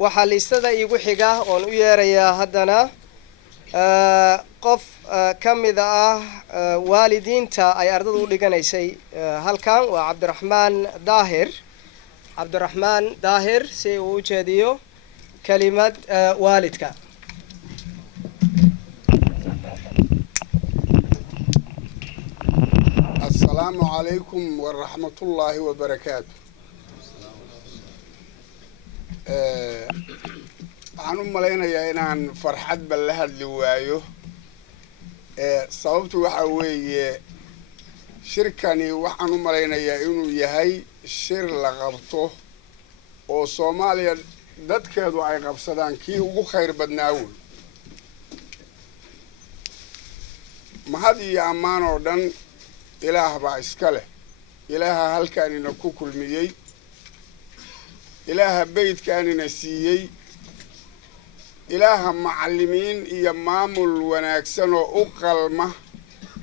waxaa liistada iigu xiga oon u yeerayaa haddana qof ka mid ah waalidiinta ay ardadu u dhiganaysay halkan waa cabdiraxmaan daahir si uu u jeediyo kelimad waalidka. السلام عليكم ورحمة الله وبركاته. waxaan u malaynayaa inaan farxad ba la hadli waayo sababtu waxa weeye shirkani waxaan u malaynayaa inuu yahay shir la qabto oo Soomaaliya dadkeedu ay qabsadaan kii ugu khayr badnaa wey mahad iyo ammaan oo dhan ilaah baa iska leh ilaaha halkaanina ku kulmiyey ilaaha beydkaanina siiyey ilaaha macallimiin iyo maamul wanaagsan oo u qalma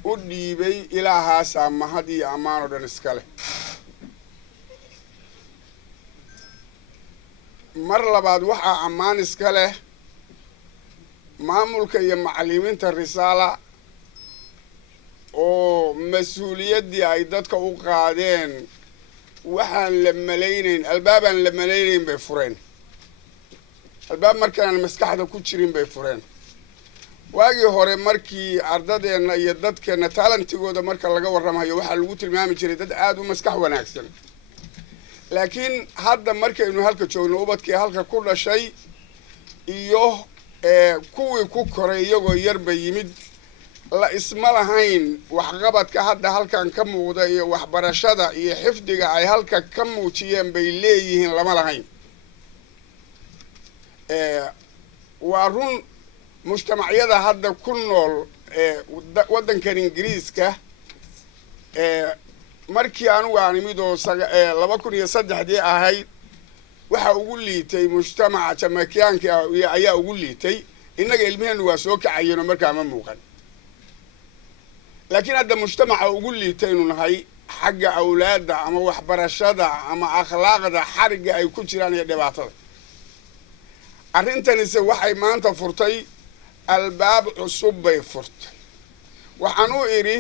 u dhiibay ilaahaasaa mahad iyo ammaan oo dhan iska leh mar labaad waxaa ammaan iska leh maamulka iyo macallimiinta risaala oo mas-uuliyaddii ay dadka u qaadeen waxaan la malaynayn albaabaan la malaynayn bay fureen albaab markaan maskaxda ku jirin bay fureen waagii hore markii ardadeenna iyo dadkeenna taalantigooda marka laga warramayo waxaa lagu tilmaami jiray dad aada u maskax wanaagsan laakiin hadda markaynu halka joogno ubadkii halka ku dhashay iyo kuwii ku koray iyagoo yarba yimid la isma lahayn waxqabadka hadda halkan ka muuqda iyo waxbarashada iyo xifdiga ay halka ka muujiyeen bay leeyihiin lama lahayn waa run mujtamacyada hadda ku nool waddankan ingiriiska markii anugu aan imid oo 2003 ahayd waxa ugu liitay mujtamaca jamaicaanka ayaa ugu liitay innaga ilmaheennu waa soo kacayeenoo markaa ma muuqan laakiin hadda mujtamaca ugu liitaynu nahay xagga awlaadda ama waxbarashada ama akhlaaqda xarigga ay ku jiraan iyo dhibaatada arrintanise waxay maanta furtay albaab cusub bay furtay waxaan u idhi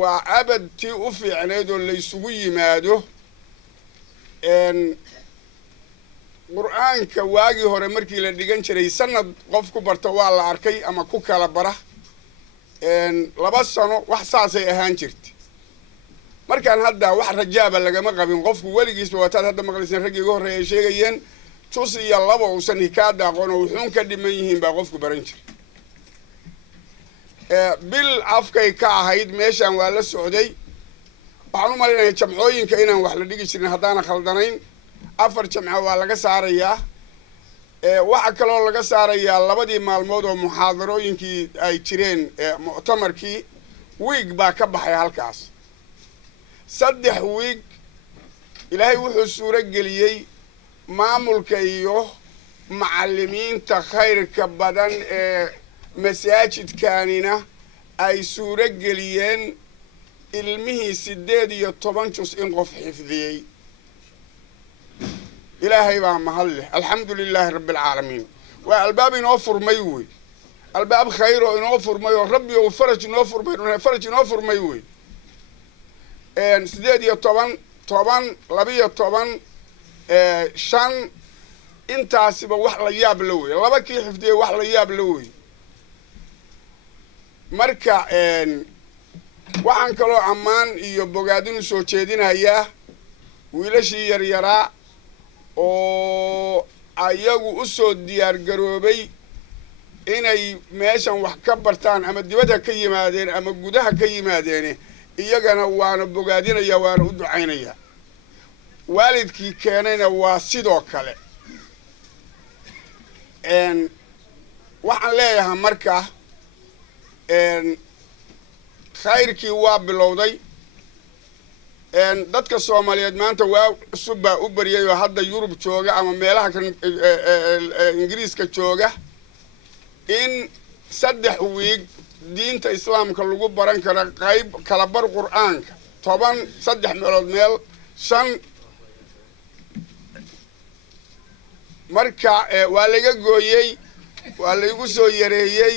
waa abad tii u fiicneed oo laysugu yimaado qur-aanka waagii hore markii la dhigan jiray sanad qof ku barta waa la arkay ama ku kala bara 2 sano wax saasay ahaan jirtay markaan hadda wax rajaaba lagama qabin qofku weligiisba wataad hadda maqlaysan raggii ugu horreeya ay sheegayeen tus iyo laba uusan hikaada aqoon oo wuxuun ka dhiman yihiin baa qofku baran jiray bil afkay ka ahayd meeshaan waa la socday waxaan u malaynayaa jamcooyinka inaan wax la dhigi jirin haddaana khaldanayn 4 jamco waa laga saarayaa waxa kaloo laga saarayaa 2 maalmood oo muxaadarooyinkii ay jireen mu'tamarkii wiig baa ka baxay halkaas 3 wiig ilaahay wuxuu suuro geliyey maamulka iyo macallimiinta khayrka badan ee masaajidkaanina ay suuro geliyeen ilmihii 18 juz in qof xifdiyey ilaahay baa mahad leh alxamdulilaahi rabbi alcaalamiin waa albaab inoo furmay wey albaab khayr oo inoo furmay oo rabbi oo faraj inoo furmay wey 18 10 12 5 intaasiba wax la yaab la wey laba kii xifdiyey wax la yaab la wey marka waxaan kaloo ammaan iyo bogaadin u soo jeedinayaa wiilashii yaryaraa oo ayagu u soo diyaar garoobay inay meeshan wax ka bartaan ama dibadda ka yimaadeen ama gudaha ka yimaadeen iyagana waana bogaadinayaa waana u ducaynayaa waalidkii keenayna waa sidoo kale waxaan leeyahay marka khayrkii waa bilowday dadka Soomaaliyeed maanta waa cusub baa u bariyay oo hadda Yurub jooga ama meelaha kan Ingiriiska jooga in 3 wiig diinta islaamka lagu baran karo qayb kala bar quraanka 3 meelood meel 5 marka waa laga gooyey waa laygu soo yareeyey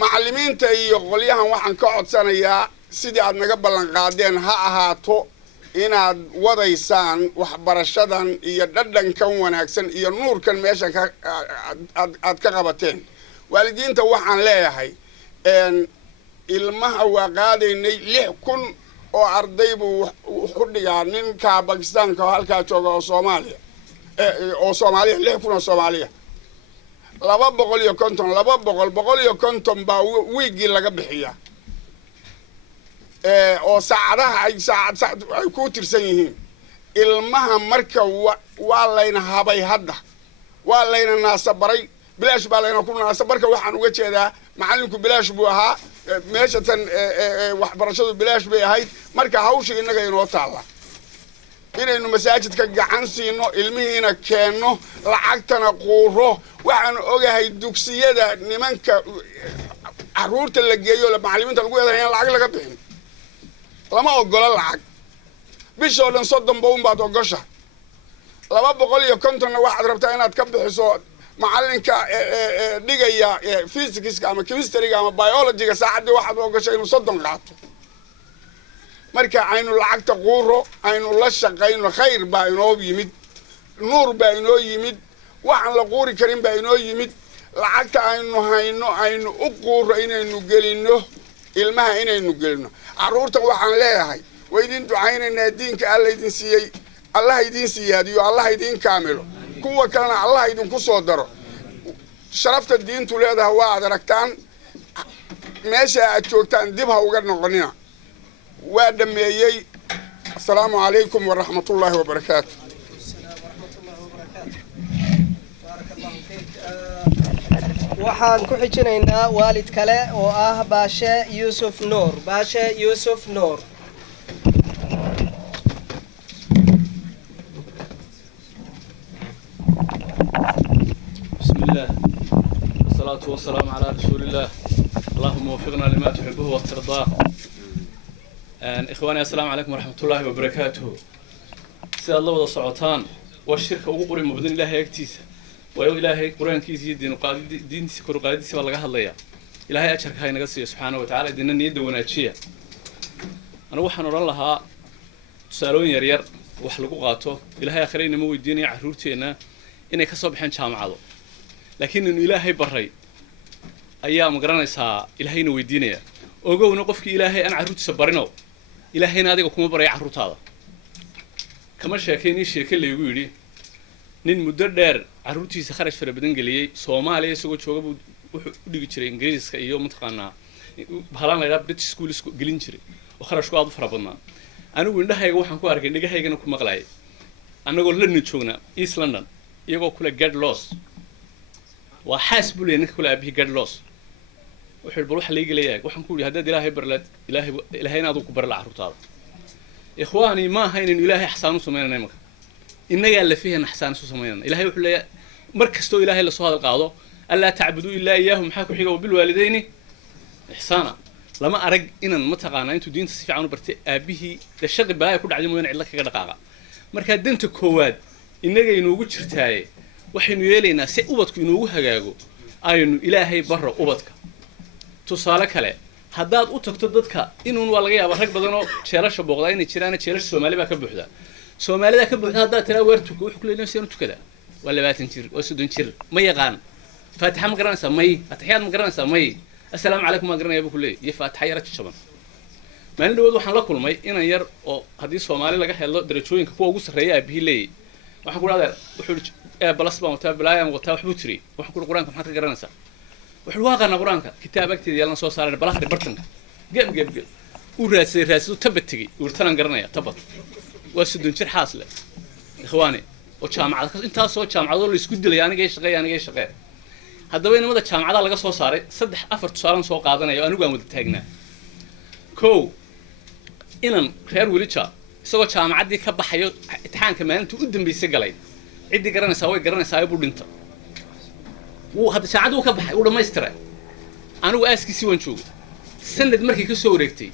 macallimiinta iyo qolyahan waxaan ka codsanayaa sidii aad naga ballan qaadeen ha ahaato inaad wadaysaan waxbarashadan iyo dhadhankan wanaagsan iyo nuurkan meeshan aad ka qabateen waalidiinta waxaan leeyahay ilmaha waa qaadaynay 6,000 oo arday buu wuxu dhigaa ninka Bakistaanka oo halkaa jooga oo Soomaaliya 6,000 oo Soomaaliya 250 baa wiigii laga bixiyaa oo saacadaha ay ku tirsan yihiin ilmaha marka waa layna habay hadda waa layna naasabaray bilaash baa layna ku naasabarka waxaan uga jeedaa macallinku bilaash buu ahaa meesha tan waxbarashadu bilaash bay ahayd marka hawsha inaga inoo taala inaynu masaajidka gacan siino ilmihiina keenno lacagtana quuro waxaan ogahay dugsiyada nimanka caruurta la geeyo la macallimiinta lagu yeedahay lacag laga bixin lama ogola lacag bishoo dhan 30 boon baad ogosha 250 waxaad rabtaa inaad ka bixiso macallinka dhigaya physics ama chemistry ama biology saacadii waxaad ogoshay inuu 30 qaato marka aynu lacagta quuro aynu la shaqayno khayr baa inoo yimid nuur baa inoo yimid waxaan la quuri karin baa inoo yimid lacagta aynu hayno aynu u quuro inaynu gelino ilmaha inaynu gelino caruurta waxaan leeyahay waydin ducaynaynaa diinka alla idin siiyey Allah idin siyaadiyo Allah idin kaamilo kuwa kalena Allah idin ku soo daro sharafta diintu leedahay waa aad aragtaan meesha aad joogtaan dib ha uga noqonina waa dhameeyay assalaamu calaykum waraxmatullaahi wabarakaatu waxaan ku xijinaynaa waalid kale oo ah Baashe Yuusuf Nuur Baashe Yuusuf Nuur بسم الله والصلاة والسلام على رسول الله اللهم وفقنا لما تحبه وترضاه إخواني السلام عليكم ورحمة الله وبركاته سيد الله وضع صعوتان والشركة وقوري مبدن إلهي يكتيس ويو إلهي قرآن كيسي دين سكر قادي سوى الله الله إلهي أشرك هاي نقصي سبحانه وتعالى دينا نيد وناتشية أنا وحن نرى لها تسألون يرير وحلقوا قاتو إلهي آخرين مو يديني عرورتينا إني كسب حين شام عضو لكن إنه إلهي بري أيام قرنيسها إلهي نويدينيا أوجو نقف كي إلهي أنا عروت سبرناه إلهي نادي وكم بري عروت هذا كما شاكيني شيء اللي يقولي نين مدردر عروتي سخرج في بدن قليل سومالي سوق شوق ودي كتير إنجليز كيوم متقنا بحالنا لا بدت سكول قلينشري وخرج شو عضو فربنا أنا وين ده هيجو حنكو أركين ده هيجي نكون مقلعي أنا أقول لنا شونا إيست لندن يجو كله get lost وحاسبوا لي إنك كله أبيه get lost وحول بروح اللي يجي لياك وحنقول هذا إلهي برلاد إلهي نادوك برلا عروت هذا إخواني ما هين إن إلهي حسان سمينا نمك إن قال فيه إن حسان سمينا إلهي وحول مركز تو إلهي اللي صهاد القاضي ألا تعبدوا إلا إياهم حكوا حقوا بالوالدين إحسانا لما أرج إن متقانا أنتوا دين تسفعون برت أبيه الشغل بها يكون عدم وين علك كذا قاعة مركز دين تكواد إن جاي نوجد شرتاي وحين يلينا سأوبتك ينوجه جاجو أينو إلهي برا أوبتك تصالك له هداد أوتكتدتك إنه والله أبغاك بدنو شراش بغضاين تشرانة شراش سومالي بكبحدا سومالي ده كبحدا هذا ترى ورتك وحكي لنا سيرتك كذا ولا باتنشر وسودن شر ما يغان فاتحة مقرن سمي فتحيات مقرن سمي السلام عليكم مقرن يا أبو كلي يفتح يرك الشبان ما عنده وضوح لكل ماي إن ير أو هذه سومالي لقى حلو درجوين كفوا جوس ريا بهلي وحكوا هذا وحول بلاس بام وتابلايا وتوحبوتري وحكوا القرآن كم حتى قرنسا وحواقنا قرآنك كتابك تدي يلا صوص على بلاخ برتنك جيب وراسي وتبتجي ورتنا قرنيا تبط وسدون شر حاصله إخواني وشامعة أنت صوت شامعة دول يسكت لي أنا جاي شقي هذا وين ماذا شامعة لقى صوص صاري صدق أفرت صارن سوق قاعدنا يا أنا قام متتاجنا كو إنن خير وليشا سوى شامعة دي كبحيو إتحان كمان تقدم بيسجلين عدي قرنا ساوي بودنتا وهذا شاعد وكبحي ولا ما يسترى أنا وأسكي سوين شو سند مركي كسو ريكتي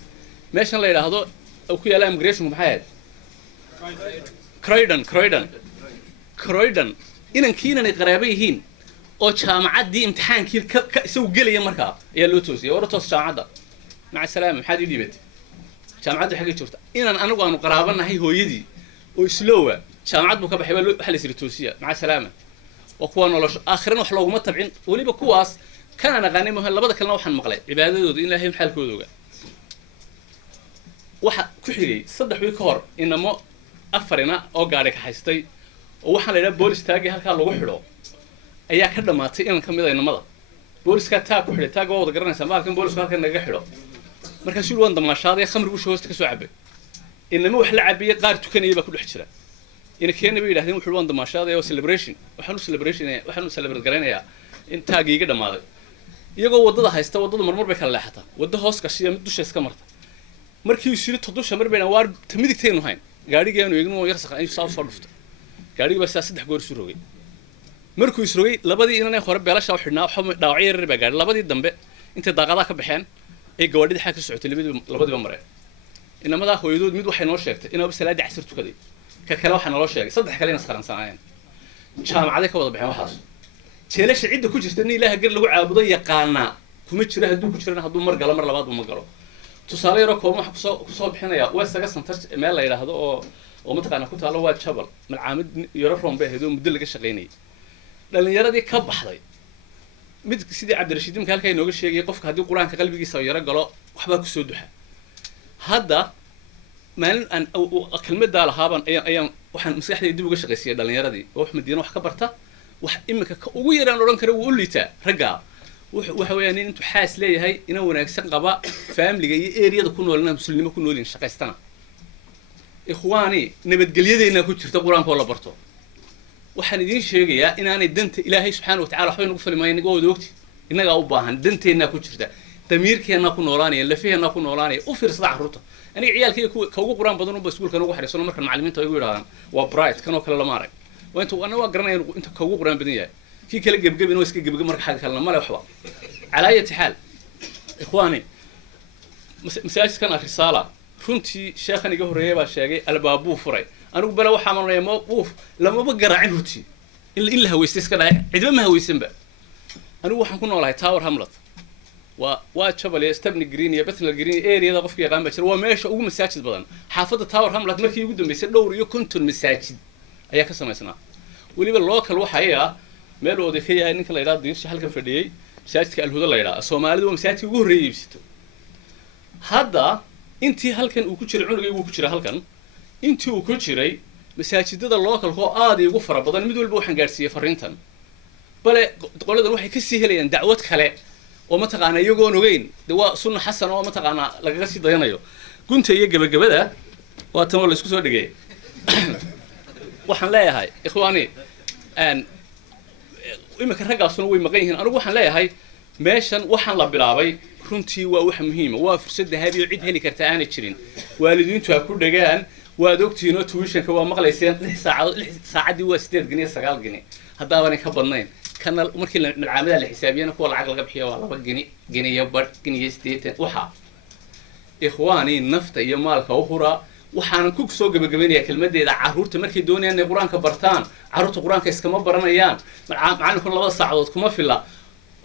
ماشان لا يلاحظوا أو كي على إمغريشن بحياة كرويدن inankiina ay qaraabo yihiin oo jaamacaddii imtixaankii ka isagu gelaya markaa ayaa loo toosiyay war toos jaamacadda maca salaam maxaad ii dhibatay jaamacadda xagee joogta inaan anigu aanu qaraabanahay hooyadii oo isloowa jaamacad buu ka baxay waxa la isla toosiya maca salaama oo kuwa nolosha aakhirana wax looguma tabcin waliba kuwaas kana naqaanay ma labada kalena waxaan maqlay cibaadadooda in ilaahay xaalkooda ogaa waxa ku xigay 3 wiil ka hor inamo afarina oo gaari ka haystay oo waxaan la yiraahdaa boolis taagi halka lagu xidho ayaa ka dhamaatay in kamid ah inamada booliska taag ku xidhay taag wada garanaysa maalkan boolisku halkan naga xidho markaas uu waan damaashaaday khamrigu hoosta ka soo cabay inama wax la cabiyay qaar tukanayay baa ku dhex jira in keenay bay yiraahdeen wuxuu waan damaashaaday oo celebration waxaanu celebrate garanayaa in taagiiga dhamaaday iyagoo wadada haysta wadada marmar bay kala leexataa wada hoos gashiya mid dusha iska marta markii uu sii todusha mar bayna waar midigteenu hayn gaarigeenu eegno yar saxan ay soo dhufto gaariga baa 3 goor soo rogay markuu isrogay labadii inanay hore beelasha u xidhnaa waxa dhaawacyo yar baa gaari labadii dambe inta daaqada ka baxeen ay gawadhida xaq ka socotay labadiiba mareen inamada hooyadood mid waxay noo sheegtay inuu salaadi casr tukaday ka kale waxa noo sheegay saddex kale inay qaransanayeen jaamacada ka wada baxeen waxaas jeelasha cidda ku jirta in ilaaha gar lagu caabudo yaqaana kuma jira haduu ku jirana haduu mar galo mar labaad uu ma galo tusaale yar oo wax ku soo bixinaya waa isaga santar meel la yiraahdo oo mataqaana ku taalo waa jabal malcaamid yaro roombe heedo muddo laga shaqeynay dhalinyaradii ka baxday mid sidii Cabdirashiid imka halka inooga sheegay qofka hadii quraanka qalbigiisa yara galo waxba ku soo duxa hadda maalin aan kelmadda lahaaban ayaan waxaan maskaxdayda dib uga shaqeysiyay dhalinyaradii oo Madiina wax ka barta wax imika ka ugu yaraan oran kara wuu liitaa raga waxa weeyaan intuu xaas leeyahay ina wanaagsan qaba family-ga iyo area-da ku noolna muslimnimo ku noolin shaqaystana ikhwaani nabadgelyadeena ku jirta quraanka oo la barto waxaan idin sheegayaa inaanay danta Ilaahay subhanahu wa ta'ala waxay nagu falmayeen oo waqti inaga u baahan danteena ku jirta damiirkeena ku noolaanaya lafiheena ku noolaanaya u fiirsada carruurta aniga ciyaalkayga ka ugu quraan badan oo iskuulka ugu xariisano marka macallimiinta ay ugu yiraahdaan waa bright kan oo kale la maaray waa inta waa garanay inta ka ugu quraan badan yahay kii kale gebgabin oo iska gebgab marka xag kale ma leh waxba calaayati xaal ikhwaani masaajidkan risaala runtii sheekhan iga horeeyay baa sheegay albaabuu furay anigu bala waxa marnay ma uuf lama garaacin runtii in la haweystay iska dhaay cidba ma haweysanba anigu waxaan ku noolahay Tower Hamlet waa Jabal Stepney Green iyo Bethnal Green area-da qofka yaqaan baa jira waa meesha ugu masaajid badan xaafadda Tower Hamlet markii ugu dambeysay dhowr iyo 50 masaajid ayaa ka samaysnaa waliba local waxa ay meel oo ka yahay ninka la yiraahdo diirsha halkan fadhiyay masaajidka Al-Huda la yiraahdo Soomaalidu waa masaajidka ugu horeeyay ibsito hadda intii halkan uu ku jiray cunugaygu ku jira halkan intii uu ku jiray masaajidada local-ka oo aad ugu fara badan mid walba waxaan gaarsiiyay fariintan bale qoladan waxay ka sii helayaan dacwad kale oo ma taqaana iyagoo ogeyn waa sunna xasan oo ma taqaana laga sii dayanayo gunta iyo gabagabada waa tan la isku soo dhigay waxaan leeyahay ikhwaani imika ragaasuna way maqan yihiin anigu waxaan leeyahay meeshan waxaan la bilaabay runtii waa wax muhiim ah waa fursad dahabi oo cid heli karta aan jirin waalidiintu ha ku dhagaan waad ogtiino tuitionka waa maqlayseen 6 saacadii waa 8 gini 9 gini hadaaban ka badnayn kana markii malcaamada la xisaabiyana kuwa lacag laga bixiyo waa 2 gini iyo bar gini 8 waxa ikhwaani nafta iyo maalka u hura waxaan ku soo gabagabeynaya kelmadeeda carruurta markay doonayaan inay quraanka bartaan carruurta quraanka iskama baranayaan macallinku 2 saacadood kuma filla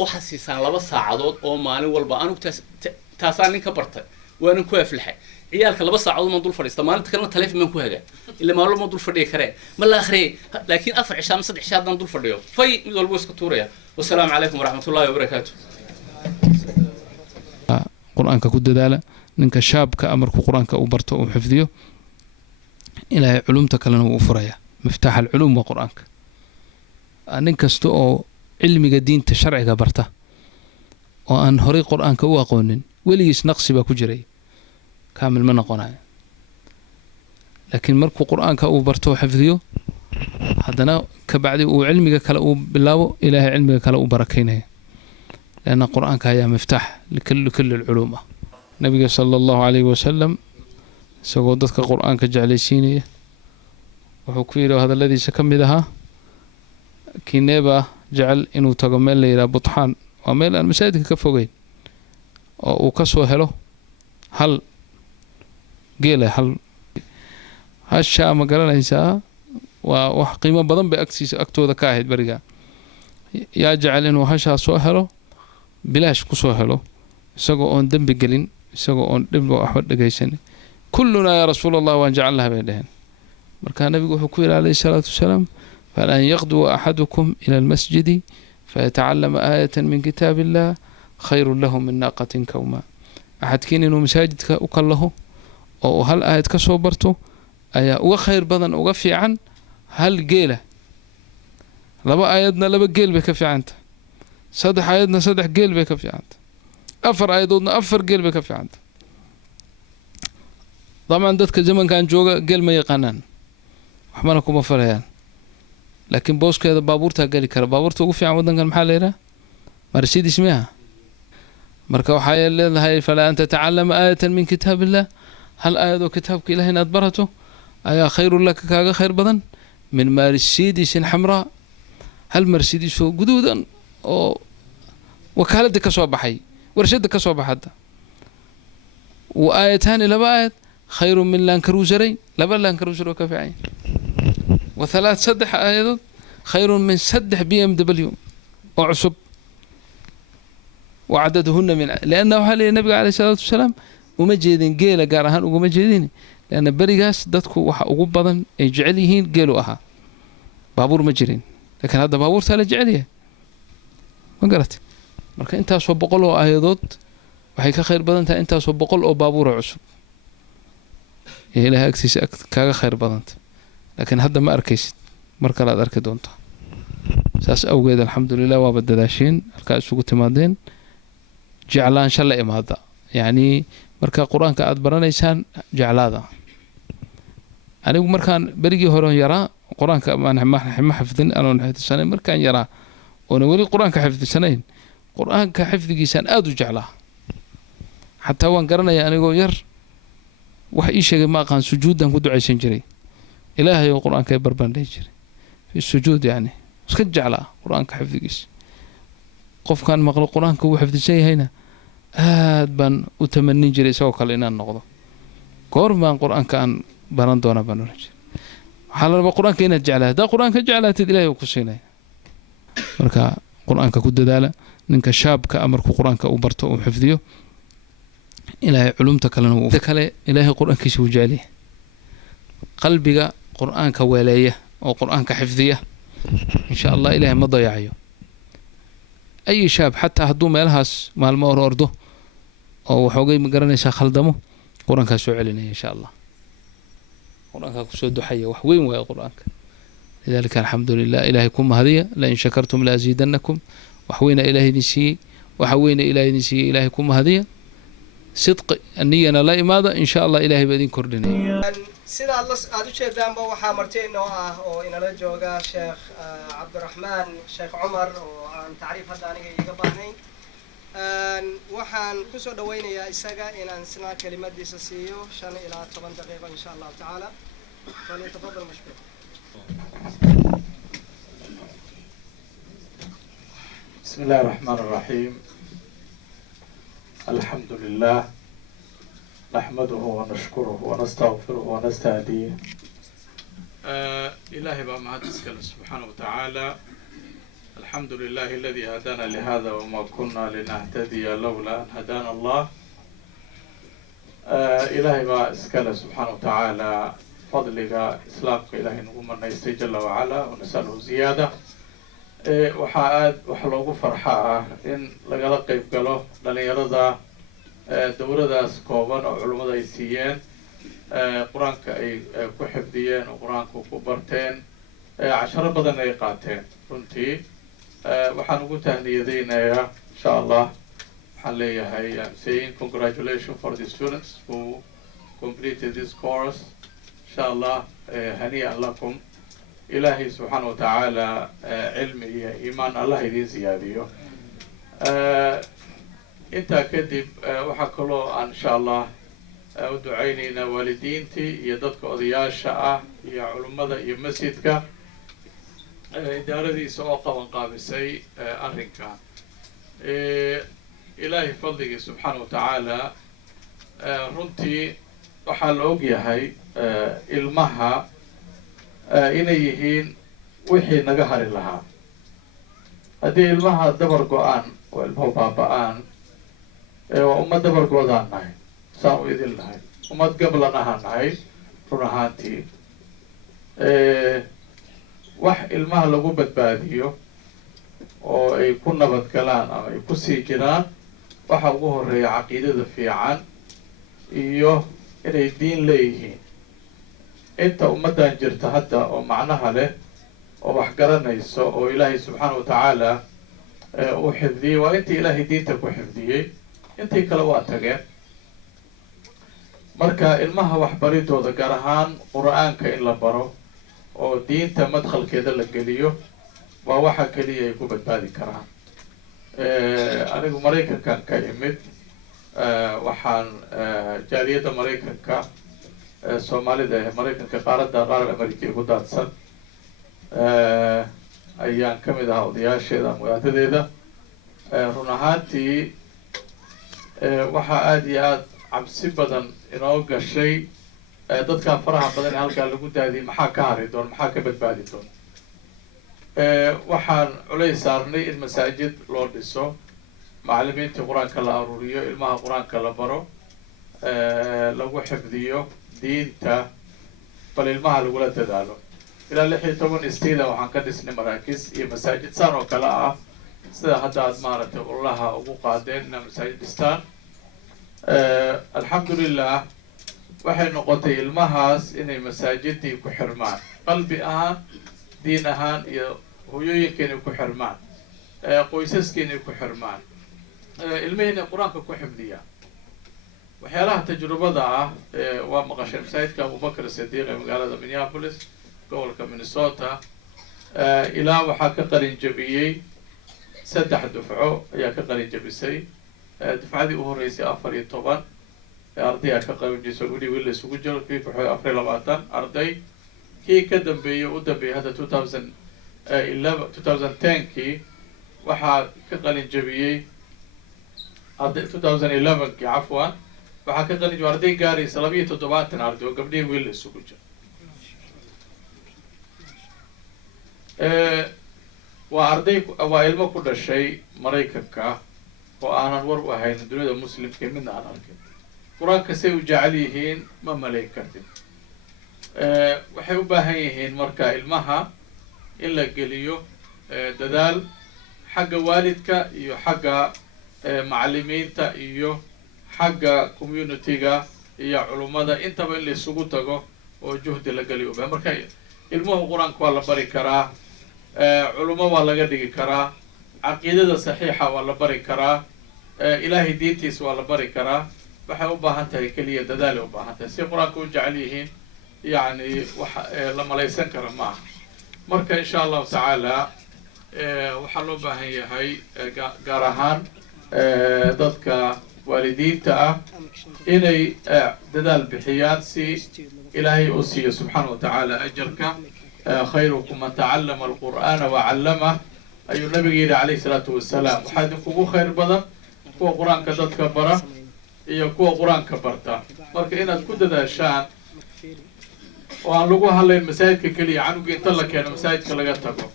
waxa siisaan 2 saacadood oo maalin walba anigu taasaan ninka bartay waan ku aflaxay ciyaalka 2 saacadood ma dul fadhiista maalinta kalena telefoon ku haga ila maalmo ma dul fadhiyo kare ma la akhriye laakiin 4 cishaa 3 cishaa dan dul fadhiyo fay mid walba iska tuuraya wassalaamu calaykum waraxmatullaahi wabarakaatuh quraanka ku dadaala ninka shaabka amarku quraanka u barto oo xifdiyo ilaahay culumta kalena uu furaya miftaax al-ulum wa quraanka nin kasto oo cilmiga diinta sharciga barta oo aan horay quraanka u aqoonin waligiis naqsi ba ku jiray kaamil ma noqonayo laakiin markuu quraanka uu barto xifdiyo hadana ka bacdi uu cilmiga kale uu bilaabo ilaahay cilmiga kale uu barakeynayo لأن القرآن كان مفتاح لكل العلوم النبي صلى الله عليه وسلم سقودتك القرآن كجعليسيني وحكيله هذا الذي سكمدها كنيبة جعل إنه تقمل إلى بطحان وميل المساجد كفوقين وكسوه له هل قيله هل هالشام قال إنسان wax qiimo badan bay agtooda ka ahayd berigaa yaa jecel inuu hashaa soo helo bilaash ku soo helo isagoo oon dembi gelin isagoo oon dhib waxba dhegaysan kullunaa yaa rasuul allah waan jecel laha bay dheheen markaa nabigu wuxuu ku yidhi calayhi salaatu wasalaam falan yaqduwa axadukum ila almasjidi fayatacallama aayatan min kitaabi illah khayrun lahu min naaqatin kawma axadkiin inuu masaajidka u kallaho oo uu hal aayad ka soo barto ayaa uga khayr badan uga fiican hal geela laba aayadna laba geel bay ka fiicanta saddex aayadna saddex geel bay ka fiicanta afar aayadoodna afar geel bay ka fiicanta dabcan dadka zamankan jooga geel ma yaqaanaan waxbana kuma falayaan laakiin booskeeda baabuurtaa geli kara baabuurta ugu fiican waddankan maxaa la yidhaha Mercedes miyaha marka waxay leedahay falaa an tatacallama aayatan min kitaabillah hal aayadoo kitaabka ilaah inaad barato ayaa khayrun laka kaaga khayr badan min Mercedesin xamraa hal Mercedes oo guduudan oo wakaaladda ka soo baxay warshadda ka soo baxada wa aayataani laba aayad khayrun min Land Cruiserayn laba Land Cruiser oo ka fiican وثلاث صدح آيات خير من صدح BMW وعصب وعددهن من لأنه حال النبي عليه الصلاة والسلام ومجيدين جيل قارهان ومجيدين لأن بريجاس دتكو وقبضا يجعليهن جيلوا أها بابور مجرين لكن هذا بابور ثالث جعليه ما قرأت مركا أنت أصبق له آيات وحيك خير بدن أنت أصبق له بابور عصب إيه لها أكسس كاغا خير بدن لكن هذا ما أركيست مركا لا أركي دونتا ساس أوجد الحمد لله وبدداشين الكاس سوق تمادين جعلان شلا إم هذا يعني مركا قرآن كأد برانيسان جعل هذا أنا مركان بريجي هرون يرى قرآن كمان ما حفظن أنا نحفظ السنة مركان يرى ونولي قرآن كحفظ السنين قرآن كحفظ جيسان أدو جعله حتى وان قرنا يعني يقول ير وحي شيء ما كان سجودا كدو عيسين جري إلهي القرآن كيبر بان ليجري في السجود يعني سكت جعله قرآن كحفظ جيس قف كان مقل القرآن كو حفظ شيء هنا هاد بان وتمني جري سوى لنا النقضة قربان قرآن كان بان دونا بان رجل حالا القرآن كينا جعله دا قرآن كجعله إلهي وكسينا مركا قرآن كود دالة ننك شاب كأمرك قرآن كأوبرته وحفظيه إلهي علومتك لنا وفكله إلهي قرآن كيسو جاليه قلبك قرآن كوالية أو قرآن كحفظية إن شاء الله إلهي ما ضيعيه أي شاب حتى هدوم يلهس مع المور أرضه أو حوجي مقرن يسا خلدمه قرآن كسو علينا إن شاء الله قرآن كسو دحية وحوين ويا قرآن لذلك الحمد لله إلهكم هذه لئن شكرتم لأزيدنكم وحوينا إلهي نسي وحوينا إلهي نسي إلهكم هذه صدق النية لا إمادة إن شاء الله إلهي بدين كردنا sida aad u jeedaanba waxaa marti inoo ah oo inala jooga sheekh cabdiraxmaan sheekh cumar oo aan tacriif hadda aniga iiga baahnayn waxaan kusoo dhawaynayaa isaga inaan isna kelimadiisa siiyo 5 ilaa 10 daqiiqo insha allahu tacaala falyatafadal mashkuur بسم الله الرحمن الرحيم الحمد لله نحمده ونشكره ونستغفره ونستهديه إلهي بقى مهدسك سبحانه وتعالى الحمد لله الذي هدانا لهذا وما كنا لنهتدي لولا أن هدانا الله إلهي بقى اسكال سبحانه وتعالى فضلك إسلامك إلهي نقوم أن يستجل وعلا ونسأله زيادة وحلوه فرحاء إن لقلق يبقله لن يرضى دورadaas kooban oo culimada ay siiyeen quraanka ay ku xifdiyeen oo quraanka ku barteen casharo badan ay qaateen runtii waxaan ugu tahniyadeynayaa insha Allah waxaan leeyahay I'm saying congratulations for the students who completed this course insha Allah haniya lakum ilahi subhanahu wa ta'ala ilmi iyo iimaan Allah idin siyaadiyo inta kadib waxaa kaloo aan insha Allah u ducaynaynaa waalidiintii iyo dadka odayaasha ah iyo culimada iyo masjidka idaaradiisa oo qaban qaabisay arrinkan ilaahay fadligii subxaana wa tacaala runtii waxaa la ogyahay ilmaha inay yihiin wixii naga hari lahaa. haddii ilmaha dabar go-aan oo ilmuhu baaba-aan waa ummad dabar go-daan nahay, saan u idin nahay, ummad gablan ahaan nahay run ahaantii. wax ilmaha lagu badbaadiyo oo ay ku nabad galaan ama ay kusii jiraan waxa ugu horeeya caqiidada fiican iyo inay diin leeyihiin. inta ummaddan jirta hadda oo macnaha leh oo wax garanayso oo ilaahay subxaana wa tacaala uu xifdiyey waa intii ilaahay diinta ku xifdiyey, intii kale waa tageen. marka ilmaha waxbaridooda gaar ahaan qur-aanka in la baro oo diinta madkhalkeeda la geliyo waa waxa keliya ay ku badbaadi karaan. anigu maraykankan ka imid, waxaan jaaliyadda maraykanka soomaalida ee maraykanka qaaradda qaarad america ku daadsan ayaan ka mid ahaa odayaasheeda ama wadaadadeeda. run ahaantii waxaa aada iyo aada cabsi badan inoo gashay dadkaa faraha badan ee halkaa lagu daadiyay maxaa ka hari doon, maxaa ka badbaadi doon. waxaan culays saarnay in masaajid loo dhiso, macallimiintii qur-aanka la aruuriyo, ilmaha qur-aanka la baro, lagu xifdiyo diinta, bal ilmaha lagula dadaalo. ilaa 16 state waxaan ka dhisnay maraakis iyo masaajid saan oo kale ah, sida hadda aad maaragtay ulaha ugu qaadeen inaa masaajid dhistaan. alxamdulilah waxay noqotay ilmahaas inay masaajidii ku xirmaan, qalbi ahaan, diin ahaan, iyo hooyooyinka inay ku xirmaan, qoysaska inay ku xirmaan, ilmihii inay qur-aanka ku xifdiyaan. waxyaalaha tajrubada ah waa maqashay masaajidka abubakr sidiiq ee magaalada minneapolis gobolka minnesota. ilaa waxaa ka qalin jabiyey 3 dufco ayaa ka qalin jabisay. dufcadii u horeysay 14 arday ka qalin jabisay, weli wiil isugu jiro, kii ku xigay 24 arday, kii ka dambeeyay u dambeeyay hadda 2010kii waxaa ka qalin jabiyey arday 2011kii cafwan waxaa ka qalin jabiyay arday gaaraysa 27 arday oo gabdhihi wiil isugu jiro. waa ilmo ku dhashay maraykanka oo aanan war u ahayn duniyada muslimka midna aan arkin. qur-aanka say u jecel yihiin ma malayn kartid. waxay u baahan yihiin marka ilmaha in la geliyo dadaal xagga waalidka iyo xagga macallimiinta iyo xagga community-ga iyo culummada, intaba in la isugu tago oo juhdi la geliyo. marka ilmuhu qur-aanka waa la bari karaa, culummo waa laga dhigi karaa, caqiidada saxiixa waa la bari karaa, ilaahay diintiisa waa la bari karaa. waxay u baahan tahay keliya dadaalay u baahan tahay. si qur-aanka u jecel yihiin yani wax la malaysan kara ma aha. marka insha allahu tacaala waxaa loo baahan yahay gaar ahaan dadka waalidiinta ah inay dadaal bixiyaan si ilaahay u siiyo subxaana wa tacaala ajarka. khayrukum man tacallama alqur'aana wacallamah ayuu nabiga yidhi calayhi salaatu wasalaam. waxaa idinkugu khayr badan kuwa qur-aanka dadka bara iyo kuwa qur-aanka barta. marka inaad ku dadaashaan oo aan lagu hadlayn masaajidka keliya, canuga inta la keeno masaajidka laga tago,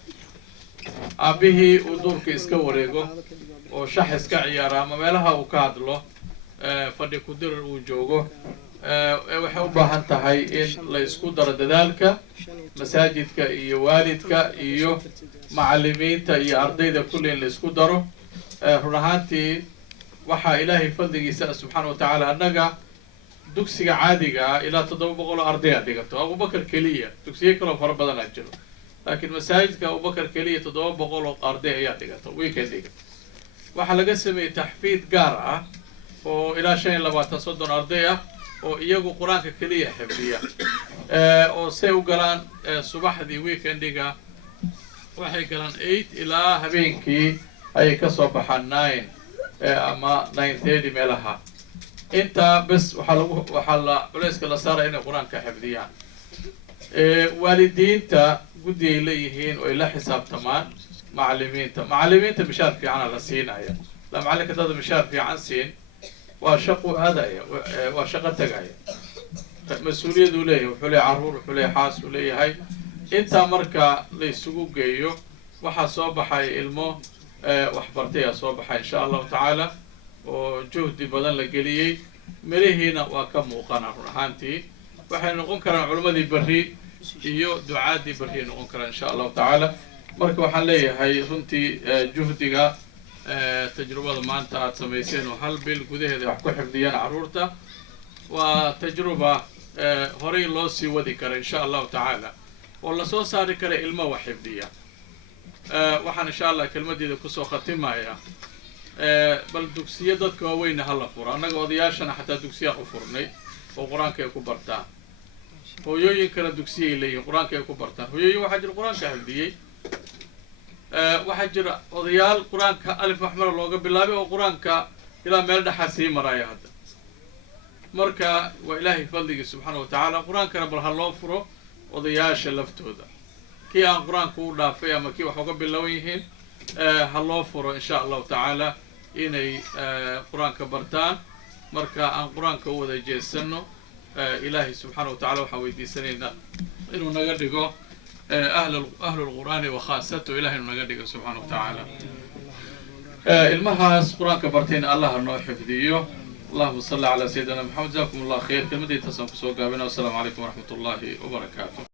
aabihii uu duurka iska wareego oo shax iska ciyaara ama meelaha uu ka hadlo, fadhi ku dirar uu joogo. waxay u baahan tahay in la isku daro dadaalka masaajidka iyo waalidka iyo macallimiinta iyo ardayda kulli in la isku daro. run ahaantii waxaa ilaahay fadligiisa subxaana wa tacaala annaga dugsiga caadiga ah ilaa 700 arday aad dhigato. abubakar keliya dugsiyo kaloo fara badan aa jiro, laakiin masaajidka abubakar keliya 700 arday ayaa dhigato weekendiga. waxaa laga sameeyey taxfiid gaar ah oo ilaa 25-30 arday ah oo iyagu qur-aanka keliya xifdiya, oo say u galaan subaxdii weekendiga waxay galaan 8 ilaa habeenkii ayay kasoo baxaan 9 ama 9:30 meelaha. intaa bes waxaa la culayska la saaraya inay qur-aanka xifdiyaan. waalidiinta guddi ay leeyihiin oo ay la xisaabtamaan macallimiinta mishaar fiicana la siinaya. la macallinka dada mishaar fiican siin waa shaqo aadaya, waa shaqo tagaya, mas-uuliyaduu leeyahay, wuxuu leeyahay carruur, wuxuu leeyahay xaas, uu leeyahay intaa marka la isugu geeyo waxaa soo baxay ilmo waxbartay soo baxay insha allahu tacaala oo juhdi badan la geliyey mirihiina waa ka muuqana run ahaantii waxay noqon karaan culimmadii berri iyo ducaadii berri noqon karaan insha allahu tacaala marka waxaan leeyahay runtii juhdiga tajrubada maanta aad samayseen oo hal bil gudaheeda wax ku xifdiyaan carruurta waa tajruba horey loo sii wadi kara insha allahu tacaala oo lasoo saari kara ilmo wax xifdiya waxaan insha allah kelmadeeda kusoo khatimaya bal dugsiyo dadka waaweyna hala furo annaga odayaashana xataa dugsiyaan u furnay oo qur-aanka ay ku bartaan hooyooyinkana dugsiyay leeyihin qur-aanka ay ku bartaan hooyooyin waxaa jira qur-aanka xifdiyey waxaa jira odayaal qur-aanka alif waxmara looga bilaabay oo qur-aanka ilaa meel dhexaa sii maraya hadda marka waa ilaahay fadligii subxaana wa tacaala qur-aankana bal ha loo furo odayaasha laftooda kii aan qur-aanka u dhaafay ama kii wax uga bilowan yihiin ha loo furo insha allahu tacaala inay qur-aanka bartaan marka aan qur-aanka u wada jeesano ilaahay subxaana wa tacala waxaan weydiisanaynaa inuu naga dhigo ahlu lqur'aani wa khaasatu ilahay inuu naga dhigo subxaana wa tacaala ilmahaas qur-aanka bartayna allah ha noo xifdiyo اللهم صل على سيدنا محمد جزاكم الله خير كلمتي تصنف سوق والسلام عليكم ورحمة الله وبركاته